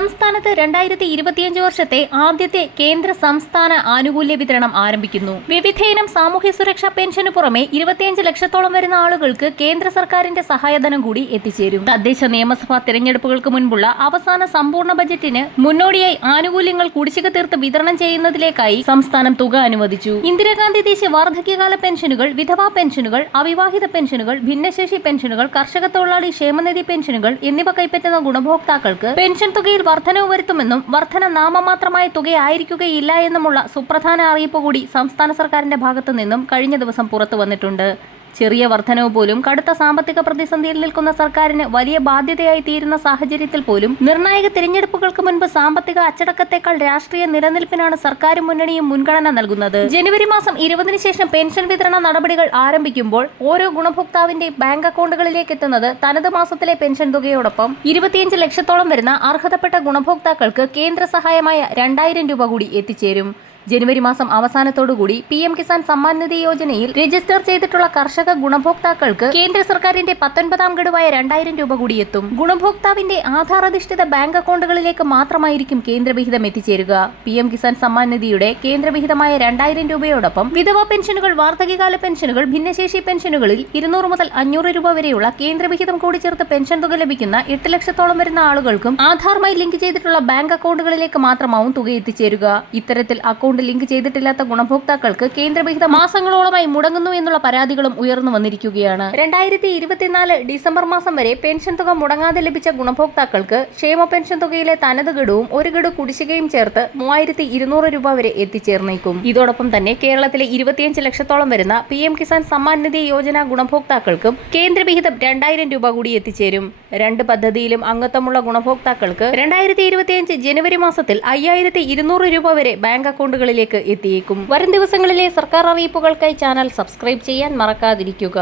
സംസ്ഥാനത്ത് രണ്ടായിരത്തി ഇരുപത്തിയഞ്ച് വർഷത്തെ ആദ്യത്തെ കേന്ദ്ര സംസ്ഥാന ആനുകൂല്യ വിതരണം ആരംഭിക്കുന്നു. വിവിധയിനം സാമൂഹ്യ സുരക്ഷാ പെൻഷന് പുറമെ ഇരുപത്തിയഞ്ച് ലക്ഷത്തോളം വരുന്ന ആളുകൾക്ക് കേന്ദ്ര സർക്കാരിന്റെ സഹായധനം കൂടി എത്തിച്ചേരും. തദ്ദേശ നിയമസഭാ തെരഞ്ഞെടുപ്പുകൾക്ക് മുൻപുള്ള അവസാന സമ്പൂർണ ബജറ്റിന് മുന്നോടിയായി ആനുകൂല്യങ്ങൾ കുടിശ്ശിക തീർത്ത് വിതരണം ചെയ്യുന്നതിലേക്കായി സംസ്ഥാനം തുക അനുവദിച്ചു. ഇന്ദിരാഗാന്ധി ദേശീയ വാർദ്ധക്യകാല പെൻഷനുകൾ വിധവാ പെൻഷനുകൾ അവിവാഹിത പെൻഷനുകൾ ഭിന്നശേഷി പെൻഷനുകൾ കർഷക തൊഴിലാളി ക്ഷേമനിധി പെൻഷനുകൾ എന്നിവ കൈപ്പറ്റുന്ന ഗുണഭോക്താക്കൾക്ക് പെൻഷൻ തുകയിൽ വർധനവ് വരുത്തുമെന്നും വർധന നാമമാത്രമായ തുകയായിരിക്കുകയില്ല എന്നുമുള്ള സുപ്രധാന അറിയിപ്പ് കൂടി സംസ്ഥാന സർക്കാരിന്റെ ഭാഗത്തു നിന്നും കഴിഞ്ഞ ദിവസം പുറത്തു വന്നിട്ടുണ്ട്. ചെറിയ വർധനവ് പോലും കടുത്ത സാമ്പത്തിക പ്രതിസന്ധിയിൽ നിൽക്കുന്ന സർക്കാരിന് വലിയ ബാധ്യതയായി തീരുന്ന സാഹചര്യത്തിൽ പോലും നിർണായക തിരഞ്ഞെടുപ്പുകൾക്ക് മുൻപ് സാമ്പത്തിക അച്ചടക്കത്തെക്കാൾ രാഷ്ട്രീയ നിലനിൽപ്പിനാണ് സർക്കാർ മുന്നണിയും മുൻഗണന നൽകുന്നത്. ജനുവരി മാസം ഇരുപതിന് ശേഷം പെൻഷൻ വിതരണ നടപടികൾ ആരംഭിക്കുമ്പോൾ ഓരോ ഗുണഭോക്താവിന്റെ ബാങ്ക് അക്കൗണ്ടുകളിലേക്ക് എത്തുന്നത് തനത് മാസത്തിലെ പെൻഷൻ തുകയോടൊപ്പം ഇരുപത്തിയഞ്ച് ലക്ഷത്തോളം വരുന്ന അർഹതപ്പെട്ട ഗുണഭോക്താക്കൾക്ക് കേന്ദ്ര സഹായമായ രണ്ടായിരം രൂപ കൂടി എത്തിച്ചേരും. ജനുവരി മാസം അവസാനത്തോടുകൂടി പി എം കിസാൻ സമ്മാൻ നിധി യോജനയിൽ രജിസ്റ്റർ ചെയ്തിട്ടുള്ള കർഷക ഗുണഭോക്താക്കൾക്ക് കേന്ദ്ര സർക്കാരിന്റെ പത്തൊൻപതാം ഗഡുവായ രണ്ടായിരം രൂപ കൂടി എത്തും. ഗുണഭോക്താവിന്റെ ആധാർ അധിഷ്ഠിത ബാങ്ക് അക്കൗണ്ടുകളിലേക്ക് മാത്രമായിരിക്കും കേന്ദ്രവിഹിതം എത്തിച്ചേരുക. പി എം കിസാൻ സമ്മാൻ നിധിയുടെ കേന്ദ്രവിഹിതമായ രണ്ടായിരം രൂപയോടൊപ്പം വിധവാ പെൻഷനുകൾ വാർദ്ധകികാല പെൻഷനുകൾ ഭിന്നശേഷി പെൻഷനുകളിൽ ഇരുന്നൂറ് മുതൽ അഞ്ഞൂറ് രൂപ വരെയുള്ള കേന്ദ്രവിഹിതം കൂടി ചേർത്ത് പെൻഷൻ തുക ലഭിക്കുന്ന എട്ട് ലക്ഷത്തോളം വരുന്ന ആളുകൾക്കും ആധാറുമായി ലിങ്ക് ചെയ്തിട്ടുള്ള ബാങ്ക് അക്കൗണ്ടുകളിലേക്ക് മാത്രമാവും തുക എത്തിച്ചേരുക. ഇത്തരത്തിൽ അക്കൗണ്ട് ലിങ്ക് ചെയ്തിട്ടില്ലാത്ത ഗുണഭോക്താക്കൾക്ക് കേന്ദ്രവിഹിത മാസങ്ങളോളമായി മുടങ്ങുന്നു എന്നുള്ള പരാതികളും ഉയർന്നു വന്നിരിക്കുകയാണ്. രണ്ടായിരത്തി ഇരുപത്തിനാല് ഡിസംബർ മാസം വരെ പെൻഷൻ തുക മുടങ്ങാതെ ലഭിച്ച ഗുണഭോക്താക്കൾക്ക് ക്ഷേമ പെൻഷൻ തുകയിലെ തനത് ഗഡുവും ഒരു ഗഡു കുടിശ്ശികയും ചേർത്ത് മൂവായിരത്തി ഇരുന്നൂറ് രൂപ വരെ എത്തിച്ചേർന്നേക്കും. ഇതോടൊപ്പം തന്നെ കേരളത്തിലെ ഇരുപത്തിയഞ്ച് ലക്ഷത്തോളം വരുന്ന പി എം കിസാൻ സമ്മാൻ നിധി യോജന ഗുണഭോക്താക്കൾക്കും കേന്ദ്രവിഹിതം രണ്ടായിരം രൂപ കൂടി എത്തിച്ചേരും. രണ്ട് പദ്ധതിയിലും അംഗത്വമുള്ള ഗുണഭോക്താക്കൾക്ക് രണ്ടായിരത്തി ഇരുപത്തിയഞ്ച് ജനുവരി മാസത്തിൽ അയ്യായിരത്തി ഇരുന്നൂറ് രൂപ വരെ ബാങ്ക് അക്കൗണ്ടുകളിലേക്ക് എത്തിയേക്കും. വരും ദിവസങ്ങളിലെ സർക്കാർ അറിയിപ്പുകൾക്കായി ചാനൽ സബ്സ്ക്രൈബ് ചെയ്യാൻ മറക്കാതിരിക്കുക.